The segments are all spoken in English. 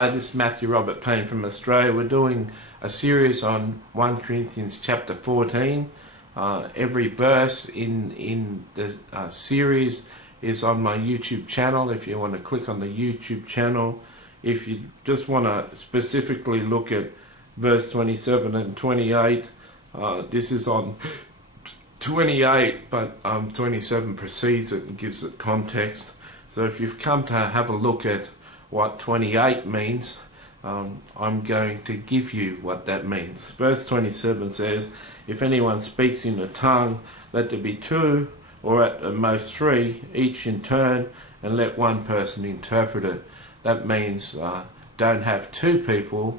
This is Matthew Robert Payne from Australia. We're doing a series on 1 Corinthians chapter 14. Every verse in the series is on my YouTube channel. If you want to click on the YouTube channel, if you just want to specifically look at verse 27 and 28, this is on 28, but 27 precedes it and gives it context. So if you've come to have a look at what 28 means, I'm going to give you what that means. Verse 27 says, if anyone speaks in a tongue, let there be two, or at the most three, each in turn, and let one person interpret it. That means don't have two people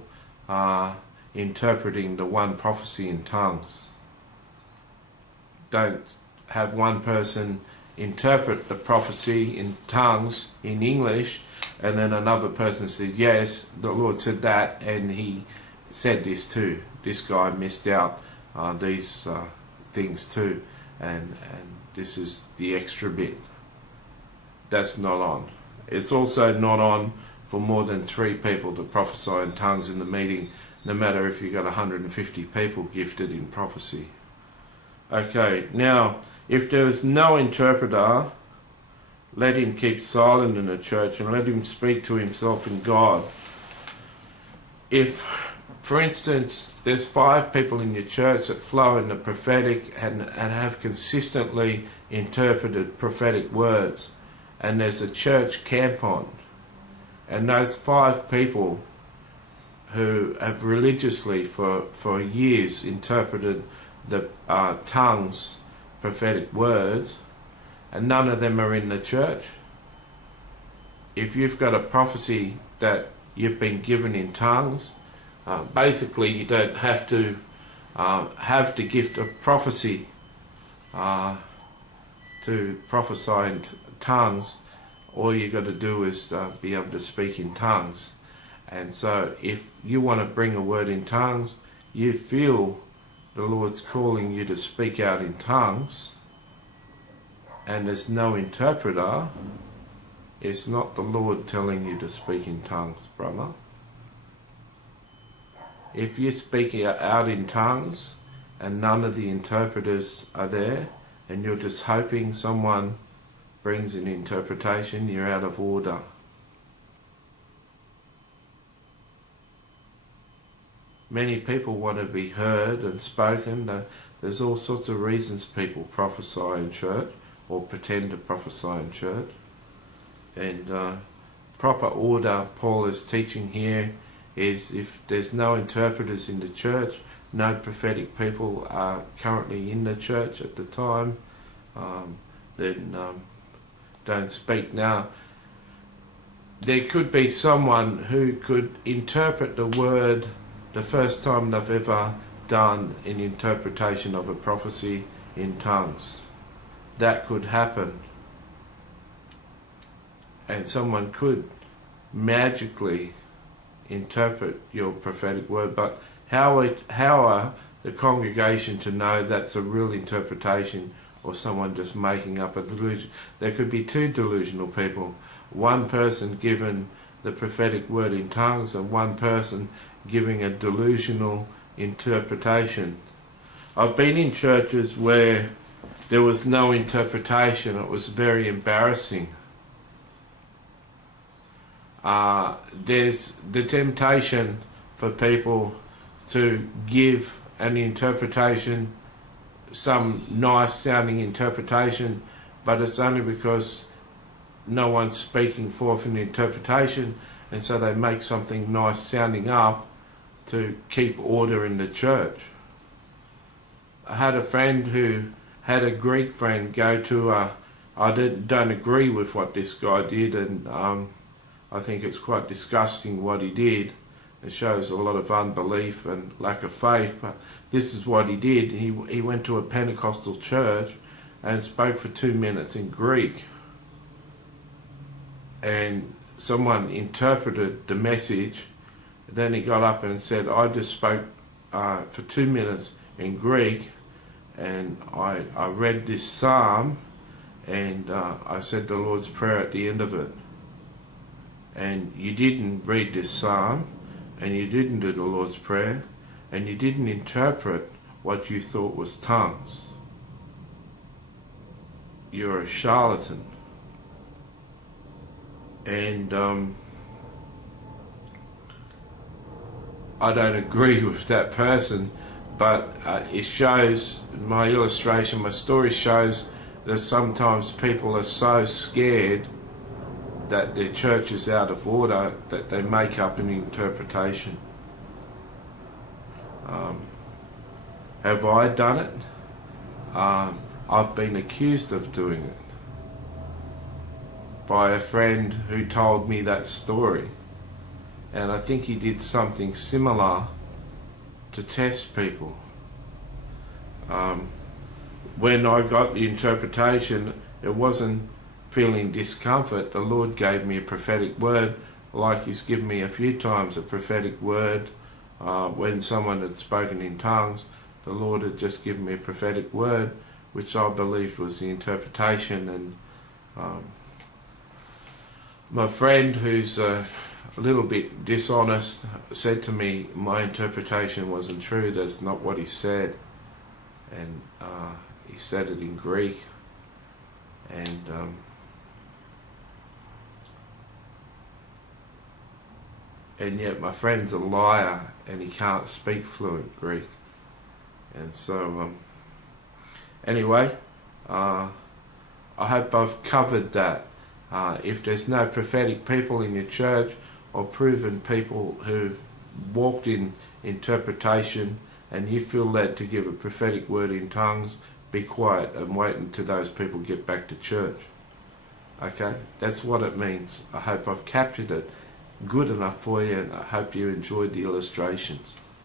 interpreting the one prophecy in tongues. Don't have one person interpret the prophecy in tongues in English, and then another person says, yes, the Lord said that, and he said this too. This guy missed out on these things too, and this is the extra bit. That's not on. It's also not on for more than 3 people to prophesy in tongues in the meeting, no matter if you've got 150 people gifted in prophecy. Okay, now, if there is no interpreter, let him keep silent in the church and let him speak to himself and God. If, for instance, there's 5 people in your church that flow in the prophetic and have consistently interpreted prophetic words, and there's a church camp on, and those 5 people who have religiously for years interpreted the tongues, prophetic words, and none of them are in the church. If you've got a prophecy that you've been given in tongues, basically you don't have to have the gift of prophecy to prophesy in tongues. All you've got to do is be able to speak in tongues. And so if you want to bring a word in tongues, you feel the Lord's calling you to speak out in tongues, and there's no interpreter, it's not the Lord telling you to speak in tongues, brother. If you speak out in tongues and none of the interpreters are there, and you're just hoping someone brings an interpretation, you're out of order. Many people want to be heard and spoken. There's all sorts of reasons people prophesy in church, or pretend to prophesy in church. And proper order, Paul is teaching here, is if there's no interpreters in the church, no prophetic people are currently in the church at the time, then don't speak. Now, there could be someone who could interpret the word the first time they've ever done an interpretation of a prophecy in tongues. That could happen, and someone could magically interpret your prophetic word. But how are the congregation to know that's a real interpretation or someone just making up a delusion? There could be 2 delusional people, one person given the prophetic word in tongues and one person giving a delusional interpretation. I've been in churches where there was no interpretation. It was very embarrassing. There's the temptation for people to give an interpretation, some nice sounding interpretation, but it's only because no one's speaking forth an interpretation, and so they make something nice sounding up to keep order in the church. I had a friend who had a Greek friend go to I don't agree with what this guy did, and I think it's quite disgusting what he did. It shows a lot of unbelief and lack of faith, but this is what he did. He went to a Pentecostal church and spoke for 2 minutes in Greek, and someone interpreted the message. Then he got up and said, I just spoke for 2 minutes in Greek, and I read this psalm, and I said the Lord's Prayer at the end of it. and you didn't read this psalm, and you didn't do the Lord's Prayer, and you didn't interpret what you thought was tongues, you're a charlatan. And I don't agree with that person, but it shows, my illustration, my story shows that sometimes people are so scared that their church is out of order that they make up an interpretation. Have I done it? I've been accused of doing it by a friend who told me that story, and I think he did something similar to test people. When I got the interpretation, it wasn't feeling discomfort. The Lord gave me a prophetic word, like He's given me a few times a prophetic word. When someone had spoken in tongues, the Lord had just given me a prophetic word, which I believed was the interpretation. And my friend, who's a little bit dishonest, said to me, my interpretation wasn't true, that's not what he said. And he said it in Greek. And yet my friend's a liar and he can't speak fluent Greek. And so, anyway, I hope I've covered that. If there's no prophetic people in your church or proven people who've walked in interpretation and you feel led to give a prophetic word in tongues, be quiet and wait until those people get back to church. Okay? That's what it means. I hope I've captured it good enough for you, and I hope you enjoyed the illustrations.